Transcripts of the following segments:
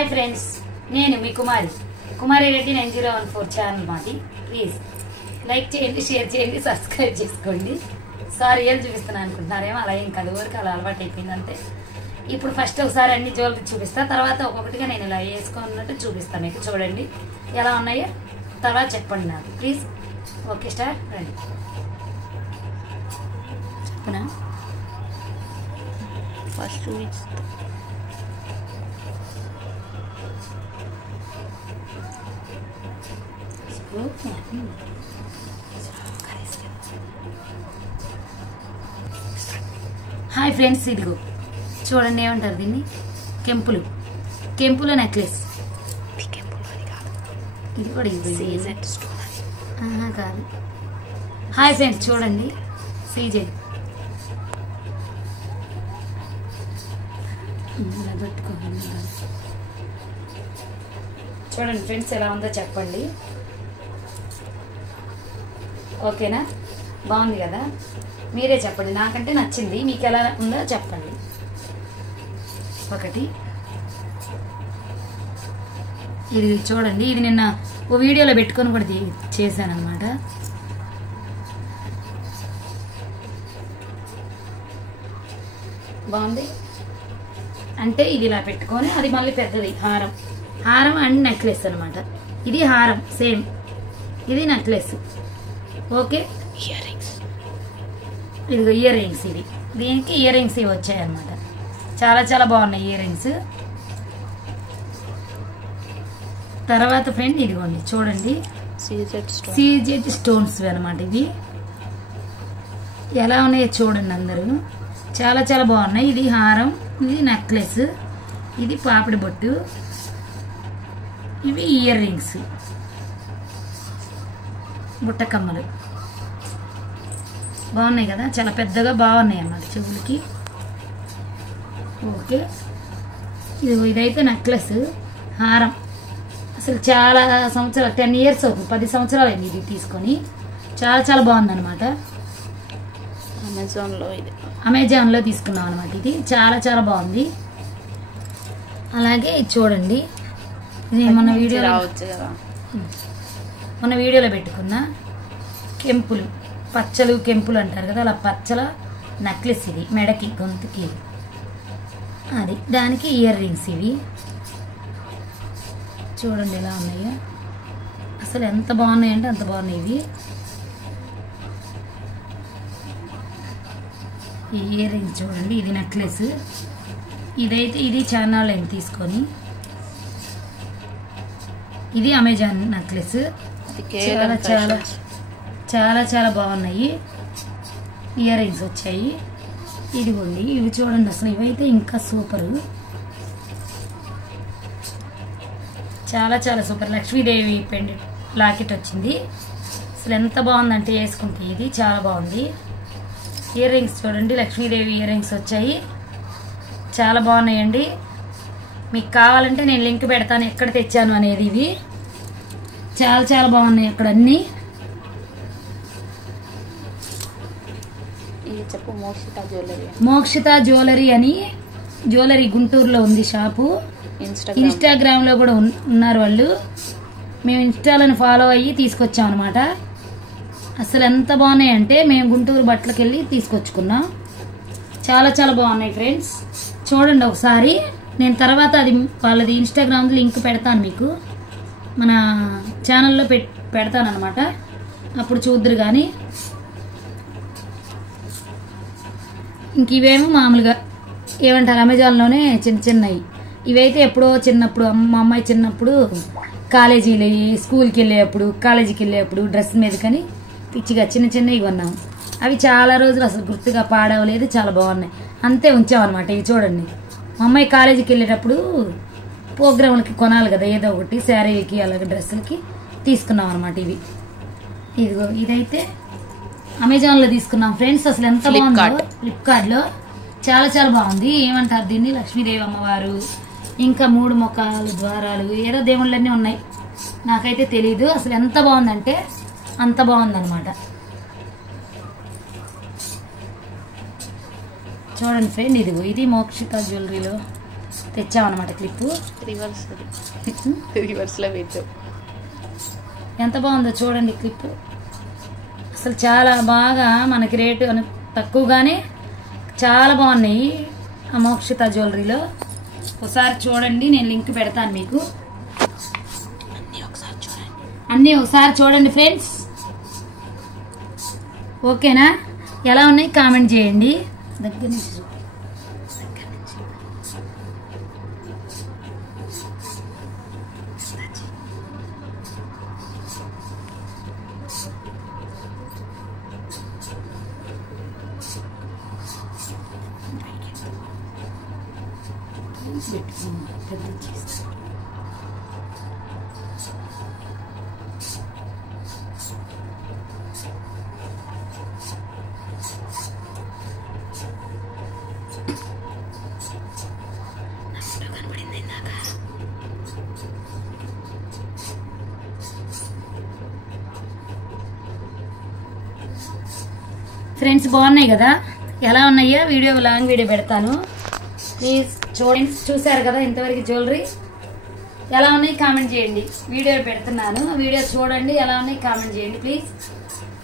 Hi friends, నేను మీ కుమారి Reddy 9014 channel మాది. Please like చేయండి, షేర్ చేయండి, సబ్స్క్రైబ్ చేసుకోండి. సారీ ఏం చూపిస్తున్నాను అనుకుంటున్నారేమో, అలా ఏం కాదు, ఊరికి అలా అలవాటు అయిపోయింది అంతే. ఇప్పుడు ఫస్ట్ ఒకసారి అన్ని జ్యువెలరీ చూపిస్తా, తర్వాత ఒక్కొక్కటిగా నేను ఇలా వేసుకున్నట్టు చూపిస్తాను మీకు. చూడండి ఎలా ఉన్నాయో, తర్వాత చెప్పండి నాకు ప్లీజ్. ఓకే స్టార్ట్ రండి. చెప్పనా ఫస్ట్ హాయ్ ఫ్రెండ్స్, ఇదిగో చూడండి, ఏమంటారు దీన్ని, కెంపులు నెక్లెస్. ఇది కూడా ఇది కాదు. హాయ్ ఫ్రెండ్స్, చూడండి సీజెడ్ చూడండి ఫ్రెండ్స్, ఎలా ఉందో చెప్పండి. ఓకేనా, బాగుంది కదా, మీరే చెప్పండి. నాకంటే నచ్చింది, మీకు ఎలా ఉందో చెప్పండి. ఒకటి ఇది చూడండి, ఇది నిన్న ఓ వీడియోలో పెట్టుకొని కూడా చేశాను అనమాట. బాగుంది అంటే ఇది ఇలా పెట్టుకొని, అది మళ్ళీ పెద్దది హారం అండ్ నెక్లెస్ అనమాట. ఇది హారం సేమ్, ఇది నెక్లెస్. ఓకే, ఇదిగో ఇయర్ రింగ్స్. ఇది దీనికి ఇయర్ రింగ్స్ ఇవి వచ్చాయి అనమాట. చాలా చాలా బాగున్నాయి ఇయర్ రింగ్స్. తర్వాత ఫ్రెండ్ ఇదిగోండి చూడండి, సీజెడ్ స్టోన్స్ అనమాట. ఇవి ఎలా ఉన్నాయో చూడండి అందరూ, చాలా చాలా బాగున్నాయి. ఇది హారం, ఇది నెక్లెస్, ఇది పాపిడి బొట్టు, ఇవి ఇయర్ రింగ్స్, బుట్టకమ్మలు. బాగున్నాయి కదా, చాలా పెద్దగా బాగున్నాయి అన్నమాట చెవులకి. ఓకే, ఇదైతే నెక్లెస్, హారం. అసలు చాలా సంవత్సరాలు, 10 years అవుతుంది, 10 సంవత్సరాలు అయింది ఇది తీసుకొని. చాలా చాలా బాగుంది అనమాట. అమెజాన్లో తీసుకున్నాం అనమాట. ఇది చాలా చాలా బాగుంది. అలాగే ఇది చూడండి, ఇది మన వీడియోలో పెట్టుకున్న కెంపులు, పచ్చలు కెంపులు అంటారు కదా, అలా పచ్చల నెక్లెస్. ఇది మెడకి, గొంతుకి, అది దానికి ఇయర్ రింగ్స్. ఇవి చూడండి ఎలా ఉన్నాయో, అసలు ఎంత బాగున్నాయంటే అంత బాగున్నాయి ఇవి. ఈ ఇయర్ రింగ్స్ చూడండి, ఇది నెక్లెస్. ఇదైతే ఇది చానా లైన్ తీసుకొని, ఇది అమెజాన్ నెక్లెస్. చాలా చాలా చాలా చాలా బాగున్నాయి ఇయర్ రింగ్స్ వచ్చాయి. ఇదిగోండి, ఇవి చూడండి, అసలు ఇవైతే ఇంకా సూపరు, చాలా చాలా సూపర్. లక్ష్మీదేవి పెండెంట్ లాకెట్ వచ్చింది. అసలు ఎంత బాగుందంటే వేసుకుంటే ఇది చాలా బాగుంది. ఇయర్ రింగ్స్ చూడండి, లక్ష్మీదేవి ఇయర్ రింగ్స్ వచ్చాయి, చాలా బాగున్నాయండి. మీకు కావాలంటే నేను లింక్ పెడతాను ఎక్కడ తెచ్చాను అనేది. ఇవి చాలా చాలా బాగున్నాయి అక్కడ అన్నీ. మోక్షిత జ్యువెలరీ అని జ్యువెలరీ గుంటూరులో ఉంది షాపు. ఇన్స్టాగ్రామ్లో కూడా ఉన్నారు వాళ్ళు. మేము ఇన్స్టాలను ఫాలో అయ్యి తీసుకొచ్చాం అనమాట. అసలు ఎంత బాగున్నాయి అంటే, మేము గుంటూరు బట్టలకి వెళ్ళి తీసుకొచ్చుకున్నాం. చాలా చాలా బాగున్నాయి ఫ్రెండ్స్, చూడండి ఒకసారి. నేను తర్వాత అది వాళ్ళది ఇన్స్టాగ్రామ్ లింక్ పెడతాను మీకు, మన ఛానల్లో పెడతాను అనమాట, అప్పుడు చూద్దరు. కానీ ఇంక ఇవేమో మామూలుగా ఏమంటారు, అమెజాన్లోనే చిన్న చిన్నవి. ఇవైతే ఎప్పుడో చిన్నప్పుడు, మా అమ్మాయి చిన్నప్పుడు కాలేజీలో స్కూల్కి వెళ్ళేటప్పుడు, కాలేజీకి వెళ్ళేటప్పుడు డ్రెస్ మీద కానీ పిచ్చిగా చిన్న చిన్నవి కొన్నాము. అవి చాలా రోజులు అసలు గుర్తుగా పాడవలేదు, చాలా బాగున్నాయి, అంతే ఉంచామన్నమాట. ఇవి చూడండి, మా అమ్మాయి కాలేజీకి వెళ్ళేటప్పుడు ప్రోగ్రాంలకి కొనాలి కదా ఏదో ఒకటి, శారీలకి అలాగే డ్రెస్సులకి తీసుకున్నాం అనమాట. ఇవి ఇదిగో, ఇదైతే అమెజాన్లో తీసుకున్నాం ఫ్రెండ్స్. అసలు ఎంత బాగుందో, ఫ్లిప్కార్ట్లో చాలా చాలా బాగుంది. ఏమంటారు దీన్ని, లక్ష్మీదేవి అమ్మవారు, ఇంకా 3 ముఖాలు, ద్వారాలు, ఏదో దేవుళ్ళన్నీ ఉన్నాయి, నాకైతే తెలీదు. అసలు ఎంత బాగుందంటే అంత బాగుందన్నమాట. చూడండి ఫ్రెండ్, ఇదిగో ఇది మోక్షిత జ్యువెలరీలో తెచ్చామన్నమాట క్లిప్పు. రివర్స్లో పెట్టాం. ఎంత బాగుందో చూడండి క్లిప్పు. అసలు చాలా బాగా మనకి రేటు తక్కువగానే చాలా బాగున్నాయి మోక్షిత జ్యువెలరీలో. ఒకసారి చూడండి, నేను లింక్ పెడతాను మీకు. అన్నీ ఒకసారి చూడండి ఫ్రెండ్స్. ఓకేనా? ఎలా ఉన్నాయి కామెంట్ చేయండి. దగ్గర నుంచి ఫ్రెండ్స్ బాగున్నాయి కదా? ఎలా ఉన్నాయో వీడియో లాంగ్ వీడియో పెడతాను, ప్లీజ్ చూడండి. చూసారు కదా ఇంతవరకు జ్యువెలరీ ఎలా ఉన్నాయి కామెంట్ చేయండి. వీడియో పెడుతున్నాను, వీడియో చూడండి, ఎలా ఉన్నాయి కామెంట్ చేయండి ప్లీజ్.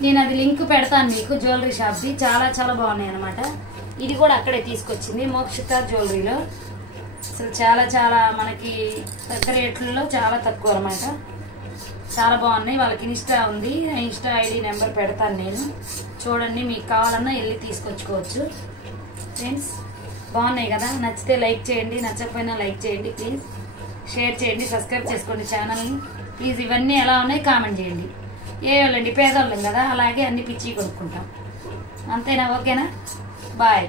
నేను అది లింక్ పెడతాను మీకు జ్యువెలరీ షాప్ది. చాలా చాలా బాగున్నాయి అనమాట. ఇది కూడా అక్కడే తీసుకొచ్చింది మోక్షిత జ్యువెలరీలో. అసలు చాలా చాలా మనకి తక్కువ రేట్లలో చాలా తక్కువ అనమాట. చాలా బాగున్నాయి. వాళ్ళకి ఇన్స్టా ఉంది, ఇన్స్టా ఐడి నెంబర్ పెడతాను నేను. చూడండి, మీకు కావాలన్నా వెళ్ళి తీసుకొచ్చుకోవచ్చు. ఫ్రెండ్స్ బాగున్నాయి కదా? నచ్చితే లైక్ చేయండి, నచ్చకపోయినా లైక్ చేయండి ప్లీజ్. షేర్ చేయండి, సబ్స్క్రైబ్ చేసుకోండి ఛానల్ని ప్లీజ్. ఇవన్నీ ఎలా ఉన్నాయి కామెంట్ చేయండి. ఏ వాళ్ళండి పేదవాళ్ళం కదా, అలాగే అన్ని పిచ్చి కొనుక్కుంటాం. అంతేనా? ఓకేనా? బాయ్.